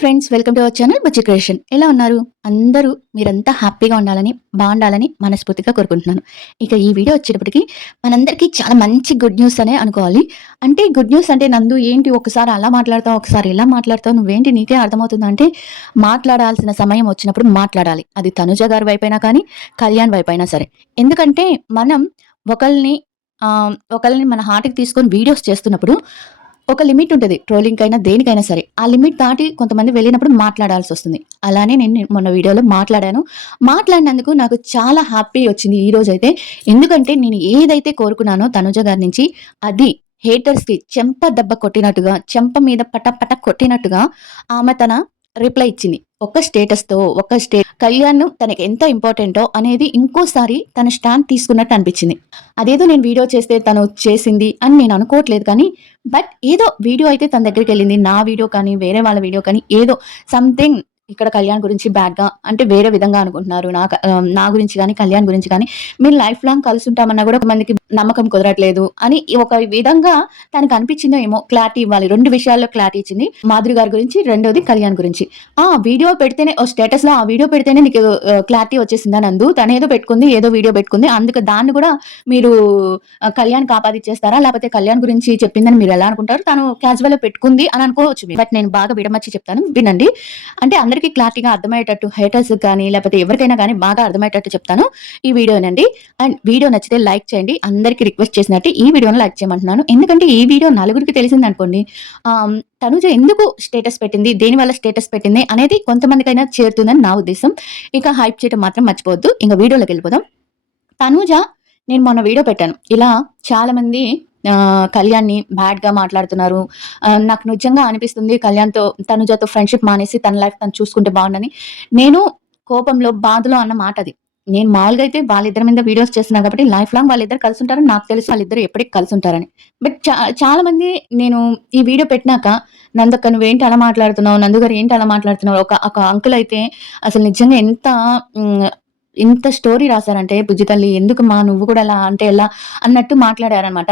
Friends, welcome to our channel Bujji creation. ఎలా ఉన్నారు? అందరూ మీరంతా హ్యాపీగా ఉండాలని, బాగుండాలని మనస్ఫూర్తిగా కోరుకుంటున్నాను. ఇక ఈ వీడియో వచ్చేటప్పటికి మనందరికీ చాలా మంచి గుడ్ న్యూస్ అనే అనుకోవాలి. అంటే గుడ్ న్యూస్ అంటే నందు ఏంటి ఒకసారి అలా మాట్లాడతావు, ఒకసారి ఇలా మాట్లాడతావు, నువ్వేంటి నీకే అర్థమవుతుందా అంటే మాట్లాడాల్సిన సమయం వచ్చినప్పుడు మాట్లాడాలి. అది తనుజ గారి వైపైనా కానీ, కళ్యాణ్ వైపైనా సరే. ఎందుకంటే మనం ఒకళ్ళని ఒకళ్ళని మన హార్ట్‌కి తీసుకొని వీడియోస్ చేస్తున్నప్పుడు ఒక లిమిట్ ఉంటది. ట్రోలింగ్‌కైనా, దేనికైనా సరే. ఆ లిమిట్ దాటి కొంతమంది వెళ్ళినప్పుడు మాట్లాడాల్సొస్తుంది. అలానే నేను మొన్న వీడియోలో మాట్లాడాను. మాట్లాడినందుకు నాకు చాలా హ్యాపీ వచ్చింది ఈరోజైతే. ఎందుకంటే నేను ఏదైతే కోరుకున్నానో తనుజ గారి నుంచి అది హేటర్స్‌కి చెంప దెబ్బ కొట్టినట్టుగా, చెంప మీద పట పట కొట్టినట్టుగా ఆమె తన రిప్లై ఇచ్చింది. ఒక స్టేటస్‌తో కళ్యాణ్ తనకి ఎంత ఇంపార్టెంటో అనేది ఇంకోసారి తన స్టాండ్ తీసుకున్నట్టు అనిపించింది. అదేదో నేను వీడియో చేస్తే తను చేసింది అని నేను అనుకోవట్లేదు కానీ, బట్ ఏదో వీడియో అయితే తన దగ్గరికెళ్ళింది. నా వీడియో కానీ, వేరే వాళ్ళ వీడియో కానీ ఏదో సంథింగ్ ఇక్కడ కళ్యాణ్ గురించి బ్యాడ్‌గా అంటే వేరే విధంగా అనుకుంటున్నారు. నా గురించి గానీ, కళ్యాణ్ గురించి గానీ, మేము లైఫ్ లాంగ్ కలిసుంటామన్నా గూడా కొంతమందికి నమ్మకం కుదరట్లేదు అని ఒక విధంగా తనకు అనిపించిందో ఏమో క్లారిటీ ఇవ్వాలి. 2 విషయాల్లో క్లారిటీ ఇచ్చింది. మాధురి గారి గురించి, రెండోది కళ్యాణ్ గురించి. వీడియో పెడితేనే స్టేటస్‌లో ఆ వీడియో పెడితేనే నీకు క్లారిటీ వచ్చేసిందా నందు? తనేదో పెట్టుకుంది, ఏదో వీడియో పెట్టుకుంది. అందుకు దాన్ని గూడా మీరు కళ్యాణ్‌కి ఆపాదిచ్చేస్తారా? లేపోతే కళ్యాణ్ గురించి చెప్పిందని మీరెలా అనుకుంటారు? తను క్యాజువల్‌గా పెట్టుకుంది అని అనుకోవచ్చు మీరు. బట్ నేను బాగా విడమర్చి చెప్తాను వినండి. అంటే అందరికీ క్లారిటీగా అర్థమయ్యేటట్టు హేటర్స్‌కి గానీ, లేపోతే ఎవరికైనా గానీ బాగా అర్థమయ్యేటట్టు చెప్తాను ఈ వీడియోనండి. అండ్ వీడియో నచ్చితే లైక్ చేయండి. అందరికి రిక్వెస్ట్ చేసినట్టు ఈ వీడియోని లైక్ చేయమంటున్నాను. ఎందుకంటే ఈ వీడియో నలుగురికి తెలిసిందనుకోండి, తనుజ ఎందుకు స్టేటస్ పెట్టింది, దేనివల్ల స్టేటస్ పెట్టింది అనేది కొంతమందికైనా చేరుతుందని నా ఉద్దేశం. ఇక హైప్ చేయడం మాత్రం మర్చిపోవద్దు. ఇంక వీడియోలోకెళ్ళిపోదాం. తనూజ నేను మొన్న వీడియో పెట్టాను. ఇలా చాలామంది కళ్యాణ్‌ని బ్యాడ్‌గా మాట్లాడుతున్నారు. నాకు నిజంగా అనిపిస్తుంది కళ్యాణ్‌తో తనుజతో ఫ్రెండ్‌షిప్ మానేసి తన లైఫ్ తను చూసుకుంటే బావుండని. నేను కోపంలో, బాధలో అన్న మాటది. నేను మామూలుగా అయితే వాళ్ళిద్దరి మీద వీడియోస్ చేస్తున్నా కాబట్టి లైఫ్ లాంగ్ వాళ్ళిద్దరు కలిసుంటారని నాకు తెలుసు. వాళ్ళిద్దరు ఎప్పటికి కలిసుంటారని. బట్ చాలా మంది నేను ఈ వీడియో పెట్టినాక నందక్క నువ్వేంటి అలా మాట్లాడుతున్నావు? నందు గారు ఏంటి అలా మాట్లాడుతున్నావు? ఒక అంకుల్ అయితే అసలు నిజంగా ఇంత స్టోరీ రాసారంటే, "బుజ్జి తల్లి ఎందుకమ్మా నువ్వు కూడా అలా అంటే ఎలా?" అన్నట్టు మాట్లాడారనమాట.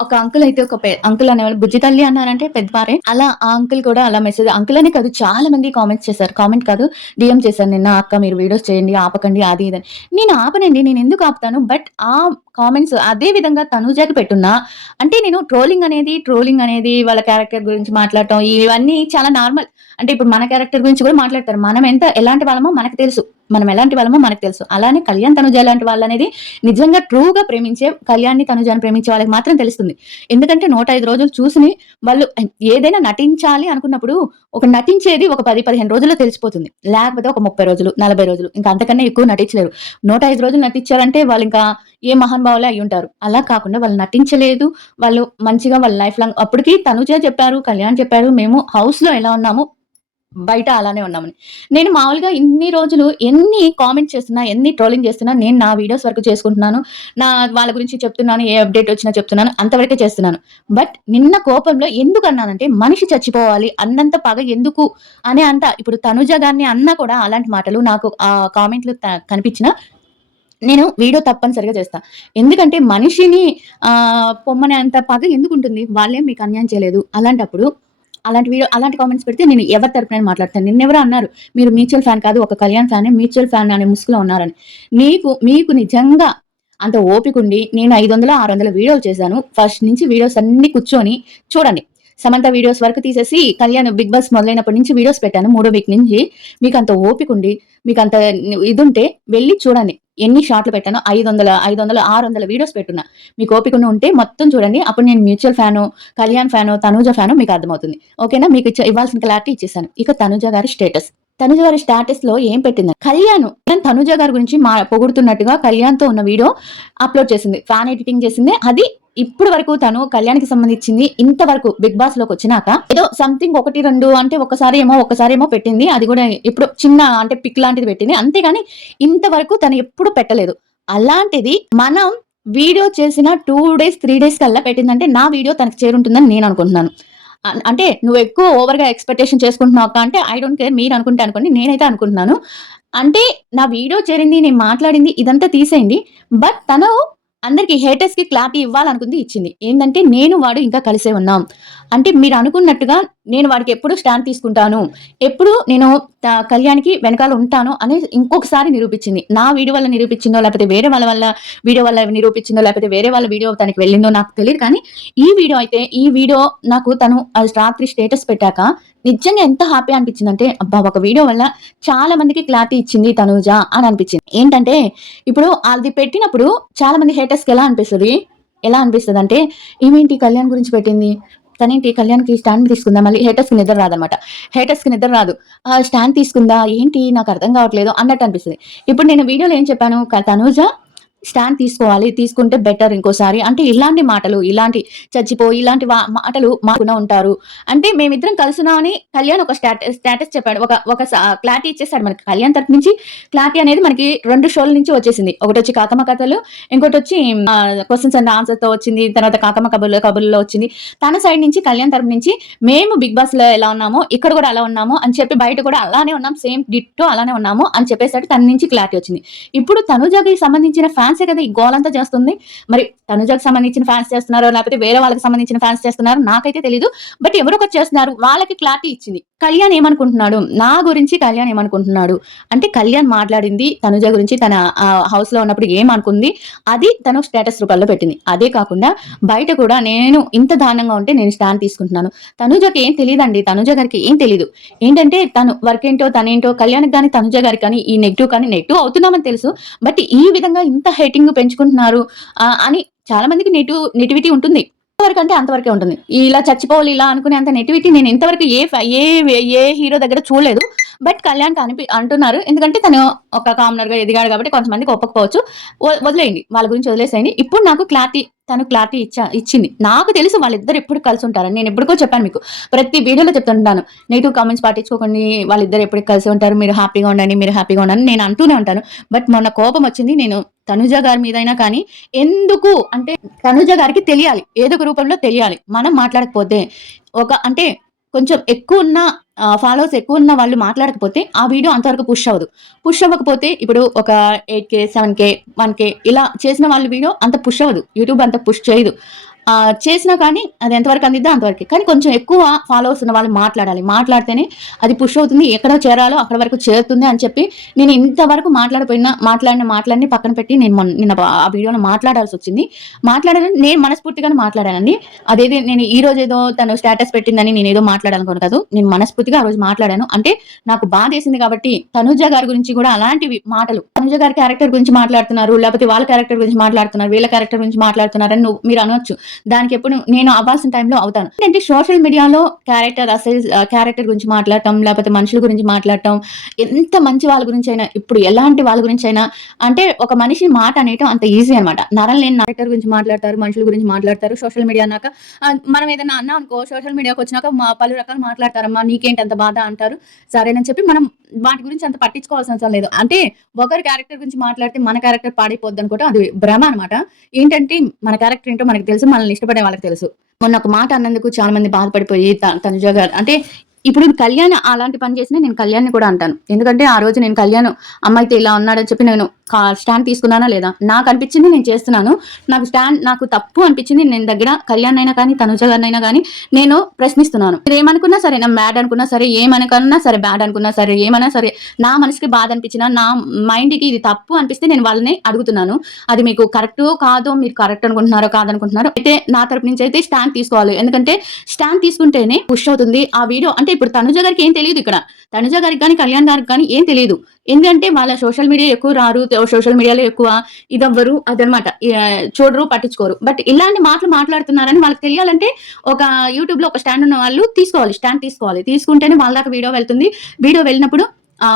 ఒక అంకుల్ అయితే అంకుల్ అనేవాళ్ళు బుజ్జి తల్లి అన్నారంటే పెద్దవారే. అలా ఆ అంకుల్ కూడా అలా మెసేజ్ అంకుల్ అనే కాదు చాలా మంది కామెంట్స్ చేశారు. కామెంట్ కాదు డీఎం చేశారు నిన్న. "అక్క మీరు వీడియోస్ చేయండి ఆపకండి" అది ఇది అని. నేను ఆపనండి. నేనెందుకు ఆపుతాను? బట్ ఆ కామెంట్స్ అదే విధంగా తనూజకి పెట్టున్నా అంటే నేను ట్రోలింగ్ అనేది వాళ్ళ క్యారెక్టర్ గురించి మాట్లాడటం ఇవన్నీ చాలా నార్మల్. అంటే ఇప్పుడు మన క్యారెక్టర్ గురించి కూడా మాట్లాడతారు. మనం ఎలాంటి వాళ్ళమో మనకు తెలుసు. మనం ఎలాంటి వాళ్ళమో మనకు తెలుసు. అలానే కళ్యాణ్, తనుజ ఎలాంటి వాళ్ళనేది నిజంగా ట్రూగా ప్రేమించే కళ్యాణ్‌ని, తనుజని ప్రేమించే వాళ్ళకి మాత్రం తెలుస్తుంది. ఎందుకంటే 105 రోజులు చూసిని వాళ్ళు ఏదైనా నటించాలి అనుకున్నప్పుడు ఒక నటించేది ఒక 10, 15 రోజుల్లో తెలిసిపోతుంది. లేకపోతే ఒక 30 రోజులు, 40 రోజులు ఇంకా అంతకన్నా ఎక్కువ నటించలేరు. 105 రోజులు నటించారంటే వాళ్ళింకా ఏ మహానుభావులే అయ్యుంటారు. అలా కాకుండా వాళ్ళు నటించలేదు. వాళ్ళు మంచిగా వాళ్ళ లైఫ్ లాంగ్ అప్పటికి తనుజ చెప్పారు, కళ్యాణ్ చెప్పారు. మేము హౌస్‌లో ఎలా ఉన్నామో బయట అలానే ఉన్నామని. నేను మామూలుగా ఇన్ని రోజులు ఎన్ని కామెంట్స్ చేస్తున్నా, ఎన్ని ట్రోలింగ్ చేస్తున్నా నేను నా వీడియోస్ వరకు చేసుకుంటున్నాను. వాళ్ళ గురించి చెప్తున్నాను. ఏ అప్‌డేట్ వచ్చినా చెప్తున్నాను. అంతవరకే చేస్తున్నాను. బట్ నిన్న కోపంలో ఎందుకన్నానంటే మనిషి చచ్చిపోవాలి అన్నంత పగ ఎందుకు అనే ఇప్పుడు తనుజ గారిని అన్నా కూడా అలాంటి మాటలు నాకు ఆ కామెంట్‌లు కనిపించినా నేను వీడియో తప్పనిసరిగా చేస్తా. ఎందుకంటే మనిషిని పొమ్మనే అంత పగ ఎందుకుంటుంది? వాళ్ళేం మీకు అన్యాయం చేయలేదు. అలాంటి కామెంట్స్ పెడితే నేను ఎవరి తరపునైనా మాట్లాడతాను. నిన్నెవరో అన్నారు. మీరు మ్యూచువల్ ఫ్యాన్ కాదు. ఒక కళ్యాణ్ ఫ్యానే మ్యూచువల్ ఫ్యాన్ అనే ముసుగులో ఉన్నారని. మీకు నిజంగా అంత ఓపికుండి నేను 500, 600 వీడియోలు చేశాను. ఫస్ట్ నుంచి వీడియోస్ అన్నీ కూర్చొని చూడండి. సమంత వీడియోస్ వరకు తీసేసి కళ్యాణ్ బిగ్ బాస్ మొదలైనప్పటి నుంచి వీడియోస్ పెట్టాను. మూడో వీక్ నుంచి. మీకంత ఓపికుండి, మీకంత ఇదుంటే వెళ్లి చూడండి. ఎన్ని షార్ట్‌లు పెట్టానో 500, 600 వీడియోస్ పెట్టున్నా. మీకు ఓపిక ఉంటే మొత్తం చూడండి. అప్పుడు నేను మ్యూచువల్ ఫ్యానో, కళ్యాణ్ ఫ్యానో, తనూజ ఫ్యానో మీకు అర్థమవుతుంది. ఓకేనా? మీకు ఇవ్వాల్సిన క్లారిటీ ఇచ్చేసాను. ఇక తనూజ గారి స్టేటస్. తనుజ గారి స్టేటస్‌లో ఏం పెట్టింది? తనుజ గారి గురించి పొగుడుతున్నట్టుగా కళ్యాణ్‌తో ఉన్న వీడియో అప్‌లోడ్ చేసింది. ఫ్యాన్ ఎడిటింగ్ చేసింది. అది ఇప్పటి వరకు తను కళ్యాణ్‌కి సంబంధించింది ఇంతవరకు బిగ్ బాస్ లోకి వచ్చినాక ఏదో సంథింగ్ 1, 2 అంటే ఒక్కసారి ఏమో పెట్టింది. అది కూడా ఇప్పుడు చిన్న అంటే పిక్ లాంటిది పెట్టింది. అంతేగాని ఇంతవరకు తను ఎప్పుడు పెట్టలేదు. అలాంటిది మనం వీడియో చేసిన 2 డేస్, 3 డేస్ కల్లా పెట్టిందంటే నా వీడియో తనకి చేరుంటుందని నేను అనుకుంటున్నాను. అంటే నువ్వు ఎక్కువ ఓవర్‌గా ఎక్స్‌పెక్టేషన్ చేసుకుంటున్నావు అక్క అంటే ఐ డోంట్ కేర్ మీరు అనుకుంటే అనుకోండి. నేనైతే అనుకుంటున్నాను. అంటే నా వీడియో చేరింది, నేను మాట్లాడింది ఇదంతా తీసేయండి. బట్ తను అందరికి హేటర్స్‌కి క్లారిటీ ఇవ్వాలనుకుంది ఇచ్చింది. ఏందంటే నేను వాడు ఇంకా కలిసే ఉన్నాం. అంటే మీరు అనుకున్నట్టుగా నేను వాడికి ఎప్పుడు స్టాండ్ తీసుకుంటాను. ఎప్పుడు నేను కళ్యాణ్‌కి వెనకాల ఉంటాను అనేది ఇంకొకసారి నిరూపించింది. నా వీడియో వల్ల నిరూపించిందో, లేకపోతే వేరే వాళ్ళ వల్ల వీడియో వల్ల నిరూపించిందో, లేకపోతే వేరే వాళ్ళ వీడియో తనకి వెళ్ళిందో నాకు తెలీదు కానీ, ఈ వీడియో నాకు తను రాత్రి స్టేటస్ పెట్టాక నిజంగా ఎంత హ్యాపీ అనిపించిందంటే, అబ్బా! ఒక వీడియో వల్ల చాలా మందికి క్లారిటీ ఇచ్చింది తనూజ అని అనిపించింది. ఏంటంటే, ఇప్పుడు అది పెట్టినప్పుడు చాలా మంది హేటర్స్‌కి ఎలా అనిపిస్తదంటే, ఈమేంటి కళ్యాణ్ గురించి పెట్టింది. తనేంటి కళ్యాణ్‌కి స్టాండ్ తీసుకుందా మళ్ళీ హేటర్స్‌కి నిద్ర రాదనమాట. హేటర్స్‌కి నిద్ర రాదు. స్టాండ్ తీసుకుందా ఏంటి నాకు అర్థం కావట్లేదు అన్నట్టు అనిపిస్తది. ఇప్పుడు నేను వీడియోలో ఏం చెప్పాను తనూజ స్టాండ్ తీసుకోవాలి. తీసుకుంటే బెటర్ ఇంకోసారి. అంటే ఇలాంటి మాటలు, ఇలాంటి చచ్చిపోయి ఇలాంటి మాటలు మాకున ఉంటారు. అంటే మేమిద్దరం కలుసున్నామని కళ్యాణ్ ఒక స్టేటస్ చెప్పాడు. ఒక ఒక క్లారిటీ ఇచ్చేసాడు మనకి. కళ్యాణ్ తరపు నుంచి క్లారిటీ అనేది మనకి 2 షోల నుంచి వచ్చేసింది. ఒకటొచ్చి కాకమ్మ కథలు, ఇంకోటొచ్చి క్వెషన్స్ అండ్ ఆన్సర్స్‌తో వచ్చింది. తర్వాత కాకమ్మ కబుర్లలో వచ్చింది. తన సైడ్ నుంచి కళ్యాణ్ తరపు నుంచి మేము బిగ్ బాస్‌లో ఎలా ఉన్నామో, ఇక్కడ కూడా అలా ఉన్నాము అని చెప్పి బయట కూడా అలానే ఉన్నాం. సేమ్ డిట్టో అలానే ఉన్నాము అని చెప్పేసాడు. తన నుంచి క్లారిటీ వచ్చింది. ఇప్పుడు తనుజకి సంబంధించిన ఫ్యాన్సే కదా ఈ గోలంతా చేస్తుంది. మరి తనుజకి సంబంధించిన ఫ్యాన్స్ చేస్తున్నారో, లేకపోతే వేరే వాళ్ళకి సంబంధించిన ఫ్యాన్స్ చేస్తున్నారో నాకైతే తెలీదు. బట్ ఎవరో ఒకరు చేస్తున్నారు. వాళ్ళకి క్లారిటీ ఇచ్చింది. కళ్యాణ్ ఏమనుకుంటున్నాడు? నా గురించి కళ్యాణ్ ఏమనుకుంటున్నాడు? అంటే కళ్యాణ్ మాట్లాడింది తనుజ గురించి తన హౌస్‌లో ఉన్నప్పుడు ఏమనుకుంది అది తను స్టేటస్ రూపంలో పెట్టింది. అదే కాకుండా బయట కూడా నేను ఇంత దారుణంగా ఉంటే నేను స్టాండ్ తీసుకుంటున్నాను. తనుజకి ఏం తెలీదండి. తనుజ గారికి ఏం తెలీదు. ఏంటంటే తను వర్క్ ఏంటో, తనేంటో కళ్యాణ్‌కి గాని, తనుజ గారికి కానీ ఈ నెగెటివ్ అవుతున్నామని తెలుసు. బట్ ఈ విధంగా ఇంత హేటింగ్ పెంచుకుంటున్నారు అని చాలా మందికి నెటివిటీ ఉంటుంది. ఎంతవరకంటే అంతవరకే ఉంటుంది. ఇలా చచ్చిపోవాలి ఇలా అనుకునే అంత నెటివిటీ నేను ఇంతవరకు ఏ హీరో దగ్గర చూడలేదు. బట్ కళ్యాణ్‌కి అంటున్నారు. ఎందుకంటే తను ఒక కామనర్‌గా ఎదిగాడు కాబట్టి కొంతమందికి ఒప్పకపోవచ్చు. వదిలేయండి. వాళ్ళ గురించి వదిలేసేయండి. ఇప్పుడు నాకు తను క్లారిటీ ఇచ్చింది. నాకు తెలుసు వాళ్ళిద్దరు ఎప్పుడు కలిసి ఉంటారని. నేను ఎప్పటికో చెప్పాను మీకు. ప్రతి వీడియోలో చెప్తుంటాను. నెగెటివ్ కామెంట్స్ పట్టించుకోకండి. వాళ్ళిద్దరు ఎప్పటికి కలిసి ఉంటారు. మీరు హ్యాపీగా ఉండండి. నేను అంటూనే ఉంటాను. బట్ మొన్న కోపం వచ్చింది. నేను తనుజ గారి మీదైనా కానీ ఎందుకు అంటే తనుజ గారికి తెలియాలి. ఏదో ఒక రూపంలో తెలియాలి. మనం మాట్లాడకపోతే అంటే కొంచెం ఎక్కువున్న ఫాలోవర్స్ ఎక్కువున్న వాళ్ళు మాట్లాడకపోతే ఆ వీడియో అంతవరకు పుష్ అవ్వదు. పుష్ అవ్వకపోతే ఇప్పుడు ఒక 8,000, 7,000, 1,000 ఇలా చేసిన వాళ్ళ వీడియో అంత పుష్ అవ్వదు. యూట్యూబ్ అంత పుష్ చేయదు. చేసినా కానీ అది ఎంతవరకు అందిద్దో అంతవరకే. కానీ కొంచెం ఎక్కువ ఫాలోవర్స్ ఉన్న వాళ్ళు మాట్లాడాలి. మాట్లాడితేనే అది పుష్ అవుతుంది. ఎక్కడ చేరాలో అక్కడ వరకు చేరుతుంది అని చెప్పి నేను ఇంతవరకు మాట్లాడిన పక్కన పెట్టి నేను నిన్న ఆ వీడియోలో మాట్లాడాల్సొచ్చింది. నేను మనస్ఫూర్తిగానే మాట్లాడానండి. అదేది నేను ఈ రోజు ఏదో తను స్టేటస్ పెట్టిందని నేనేదో మాట్లాడాలనుకోను కాదు. నేను మనస్ఫూర్తిగా ఆ రోజు మాట్లాడాను. అంటే నాకు బాధేసింది కాబట్టి తనుజ గారి గురించి కూడా అలాంటివి మాటలు తనుజ గారి క్యారెక్టర్ గురించి మాట్లాడుతున్నారు. లేకపోతే వాళ్ళ క్యారెక్టర్ గురించి మాట్లాడుతున్నారు. వీళ్ళ క్యారెక్టర్ గురించి మాట్లాడుతున్నారని మీరు అనొచ్చు. దానికి ఎప్పుడు నేను అవ్వాల్సిన టైంలో అవుతాను. ఏంటంటే సోషల్ మీడియాలో క్యారెక్టర్ గురించి మాట్లాడటం, లేకపోతే మనుషుల గురించి మాట్లాడటం, ఎంత మంచి వాళ్ళ గురించైనా, ఇప్పుడు ఎలాంటి వాళ్ళ గురించైనా అంటే ఒక మనిషి మాట అనేయటం అంత ఈజీ అనమాట. నరం లేని క్యారెక్టర్ గురించి మాట్లాడతారు, మనుషుల గురించి మాట్లాడతారు. సోషల్ మీడియా అన్నాక మనం ఏదైనా అన్నాం అనుకో సోషల్ మీడియాకి వచ్చినాక పలు రకాలు మాట్లాడతారమ్మా నీకేంటి అంత బాధ అంటారు. సరేనని చెప్పి మనం వాటి గురించి అంత పట్టించుకోవాల్సిన అవసరం లేదు. అంటే ఒకరి క్యారెక్టర్ గురించి మాట్లాడితే మన క్యారెక్టర్ పాడైపోద్ది అనుకోవటం అది భ్రమ అనమాట. ఏంటంటే మన క్యారెక్టర్ ఏంటో మనకు తెలుసు. మనల్ని ఇష్టపడే వాళ్ళకి తెలుసు. మొన్న ఒక మాట అన్నందుకు చాలా మంది బాధపడిపోయి తనుజ గారు అంటే ఇప్పుడు కళ్యాణ్ అలాంటి పని చేసినా నేను కళ్యాణ్‌ని కూడా అంటాను. ఎందుకంటే ఆ రోజు నేను కళ్యాణ్ అమ్మాయితో ఇలా ఉన్నాడని చెప్పి నేను స్టాండ్ తీసుకున్నానా లేదా? నాకు అనిపించింది నేను చేస్తున్నాను. నాకు తప్పు అనిపించింది నేను దగ్గర కళ్యాణ్ అయినా కానీ, తనుజ గారినైనా కానీ నేను ప్రశ్నిస్తున్నాను. మీరేమనుకున్నా సరే, నా మ్యాడ్ అనుకున్నా సరే, ఏమనుకున్నా సరే, బ్యాడ్ అనుకున్నా సరే, ఏమన్నా సరే, నా మనసుకి బాధ అనిపించినా, నా మైండ్‌కి ఇది తప్పు అనిపిస్తే నేను వాళ్ళని అడుగుతున్నాను. అది మీకు కరెక్టో కాదో, మీరు కరెక్ట్ అనుకుంటున్నారో కాదనుకుంటున్నారో అయితే నా తరపు నుంచి అయితే స్టాండ్ తీసుకోవాలి. ఎందుకంటే స్టాండ్ తీసుకుంటేనే పుష్ అవుతుంది. ఆ వీడియో అంటే ఇప్పుడు తనుజ గారికి ఏం తెలీదు ఇక్కడ. తనుజ గారికి కానీ, కళ్యాణ్ గారికి కానీ ఏం తెలీదు. ఎందుకంటే వాళ్ళ సోషల్ మీడియా ఎక్కువ రారు. సోషల్ మీడియాలో ఎక్కువ ఇదవ్వరు. అదనమాట. చూడరు, పట్టించుకోరు. బట్ ఇలాంటి మాటలు మాట్లాడుతున్నారని వాళ్ళకి తెలియాలంటే ఒక యూట్యూబ్‌లో ఒక స్టాండ్ ఉన్న వాళ్ళు స్టాండ్ తీసుకోవాలి. తీసుకుంటేనే వాళ్ళ దాకా వీడియో వెళ్తుంది. వీడియో వెళ్ళినప్పుడు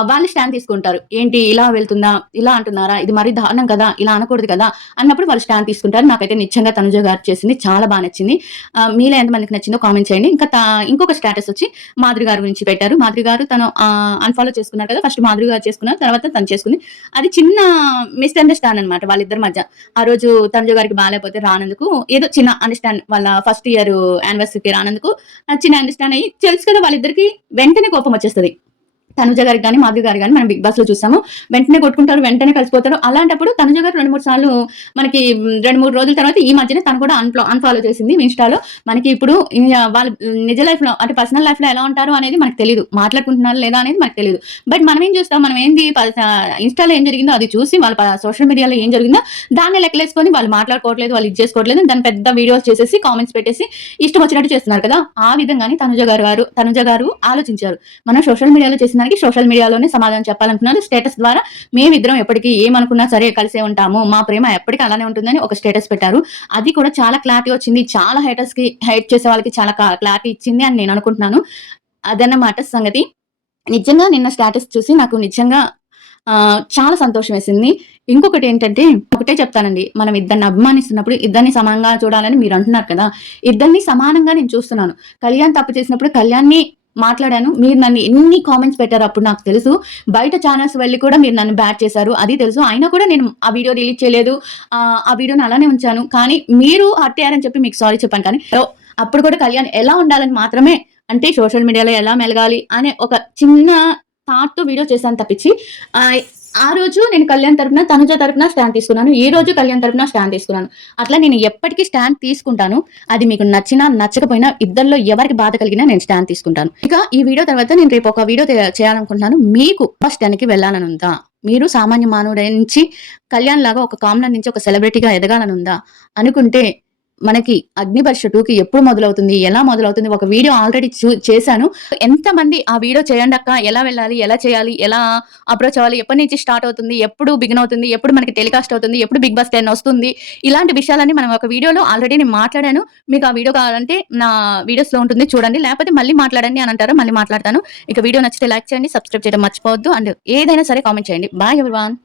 వాళ్ళు స్టాండ్ తీసుకుంటారు. ఏంటి ఇలా వెళ్తుందా? ఇలా అంటున్నారా? ఇది మరీ దారుణం కదా! ఇలా అనకూడదు కదా! అన్నప్పుడు వాళ్ళు స్టాండ్ తీసుకుంటారు. నాకైతే నిజంగా తనుజ గారు చేసింది చాలా బా నచ్చింది. మీలో ఎంతమందికి నచ్చిందో కామెంట్ చేయండి. ఇంకొక స్టేటస్ వచ్చి మాధురి గారి గురించి పెట్టారు. మాధురి గారు తను అన్‌ఫాలో చేసుకున్నారు కదా! ఫస్ట్ మాధురి గారు చేసుకున్నారు. తర్వాత తను చేసుకుంది. అది చిన్న మిస్‌అండర్‌స్టాండ్ అనమాట వాళ్ళిద్దరి మధ్య. ఆ రోజు తనుజ గారికి బాలేపోతే రానందుకు ఏదో చిన్న అండర్‌స్టాండ్ వాళ్ళ ఫస్ట్ ఇయర్ యానివర్సరీకి రానందుకు చిన్న అండర్‌స్టాండ్ అయ్యి తెలుసు కదా వాళ్ళిద్దరికీ వెంటనే కోపం వచ్చేస్తది. తనుజ గారికి గాని, మాధురి గారు గాని మనం 'బిగ్ బాస్‌లో' చూసాము. వెంటనే కొట్టుకుంటారు, వెంటనే కలిసిపోతారు. అలాంటప్పుడు తనుజ గారు 2, 3 సార్లు మనకి 2, 3 రోజుల తర్వాత ఈ మధ్యనే తను కూడా అన్‌ఫాలో చేసింది ఇన్‌స్టాలో. మనకి ఇప్పుడు వాళ్ళ నిజ లైఫ్‌లో అంటే పర్సనల్ లైఫ్‌లో ఎలా ఉంటారు అనేది మనకు తెలీదు. మాట్లాడుకుంటున్నారా లేదా అనేది మనకు తెలీదు. బట్ మనం ఏం చూస్తాం, మనం ఏంది ఇన్‌స్టాలో ఏం జరిగిందో అది చూసి వాళ్ళ సోషల్ మీడియాలో ఏం జరిగిందో దాన్ని లెక్కలేసుకొని వాళ్ళు మాట్లాడుకోవట్లేదు, వాళ్ళు ఇది చేసుకోవట్లేదు. దాన్ని పెద్ద వీడియోస్ చేసేసి కామెంట్స్ పెట్టేసి ఇష్టం వచ్చినట్టు చేస్తున్నారు కదా! ఆ విధంగానే తనుజ గారు ఆలోచించారు. మనం సోషల్ మీడియాలో చేసిన దానికి సోషల్ మీడియాలోనే సమాధానం చెప్పాలనుకున్నాను. స్టేటస్ ద్వారా మేమిద్దరం ఎప్పటికి ఏమనుకున్నా సరే కలిసే ఉంటాము. మా ప్రేమ ఎప్పటికి అలానే ఉంటుందని ఒక స్టేటస్ పెట్టారు. అది కూడా చాలా క్లారిటీ వచ్చింది. చాలా హేటర్స్‌కి హేట్ చేసే వాళ్ళకి చాలా క్లారిటీ ఇచ్చింది అని నేను అనుకుంటున్నాను. అదన్నమాట సంగతి. నిజంగా నిన్న స్టేటస్ చూసి నాకు నిజంగా చాలా సంతోషం వేసింది. ఇంకొకటేంటంటే ఒకటే చెప్తానండి. మనం ఇద్దరిని అభిమానిస్తున్నప్పుడు ఇద్దరిని సమానంగా చూడాలని మీరంటున్నారు కదా! ఇద్దరిని సమానంగా నేను చూస్తున్నాను. కళ్యాణ్ తప్పు చేసినప్పుడు కళ్యాణ్‌ని మాట్లాడాను. మీరు నన్ను ఎన్ని కామెంట్స్ పెట్టారో అప్పుడు నాకు తెలుసు. బయట ఛానెల్స్ వెళ్లి కూడా మీరు నన్ను బ్యాడ్ చేశారు. అది తెలుసు. అయినా కూడా నేను ఆ వీడియో డిలీట్ చేయలేదు. ఆ వీడియోని అలానే ఉంచాను. కానీ మీరు హర్ట్ అయ్యారని చెప్పి మీకు సారీ చెప్పాను. కానీ అప్పుడు కూడా కళ్యాణ్ ఎలా ఉండాలని మాత్రమే, అంటే సోషల్ మీడియాలో ఎలా మెలగాలి అనే ఒక చిన్న థాట్‌తో వీడియో చేశాను తప్పించి ఆహ్, ఆ రోజు నేను కళ్యాణ్ తరపున, తనుజ తరపున స్టాండ్ తీసుకున్నాను. ఈ రోజు కళ్యాణ్ తరపున స్టాండ్ తీసుకున్నాను. అట్లా నేను ఎప్పటికి స్టాండ్ తీసుకుంటాను. అది మీకు నచ్చినా, నచ్చకపోయినా ఇద్దరిలో ఎవరికి బాధ కలిగినా నేను స్టాండ్ తీసుకుంటాను. ఇక ఈ వీడియో తర్వాత నేను రేపు ఒక వీడియో చేయాలనుకుంటున్నాను. మీకు ఫస్ట్ 10కి వెళ్ళాలని ఉందా? మీరు సామాన్య మానవుడి నుంచి కళ్యాణ్ లాగా ఒక కామనర్ నుంచి ఒక సెలబ్రిటీగా ఎదగాలని ఉందా? అనుకుంటే మనకి 'అగ్నిపరీక్ష 2'కి ఎప్పుడు మొదలవుతుంది? ఎలా మొదలవుతుంది? ఒక వీడియో ఆల్రెడీ చేశాను. ఎంతమంది ఆ వీడియో చేయండక్క, ఎలా వెళ్ళాలి? ఎలా చేయాలి? ఎలా అప్రోచ్ అవ్వాలి? ఎప్పటి నుంచి స్టార్ట్ అవుతుంది? ఎప్పుడు బిగిన్ అవుతుంది? ఎప్పుడు మనకి టెలికాస్ట్ అవుతుంది? ఎప్పుడు 'బిగ్ బాస్ 10' వస్తుంది? ఇలాంటి విషయాలన్నీ మనం ఒక వీడియోలో ఆల్రెడీ నేను మాట్లాడాను. మీకు ఆ వీడియో కావాలంటే నా వీడియోస్‌లో ఉంటుంది చూడండి. లేకపోతే మళ్ళీ మాట్లాడండి అని అంటారు. మళ్ళీ మాట్లాడతాను. ఇక వీడియో నచ్చితే లైక్ చేయండి. సబ్స్క్రైబ్ చేయడం మర్చిపోవద్దు. అండ్ ఏదైనా సరే కామెంట్ చేయండి. Bye everyone.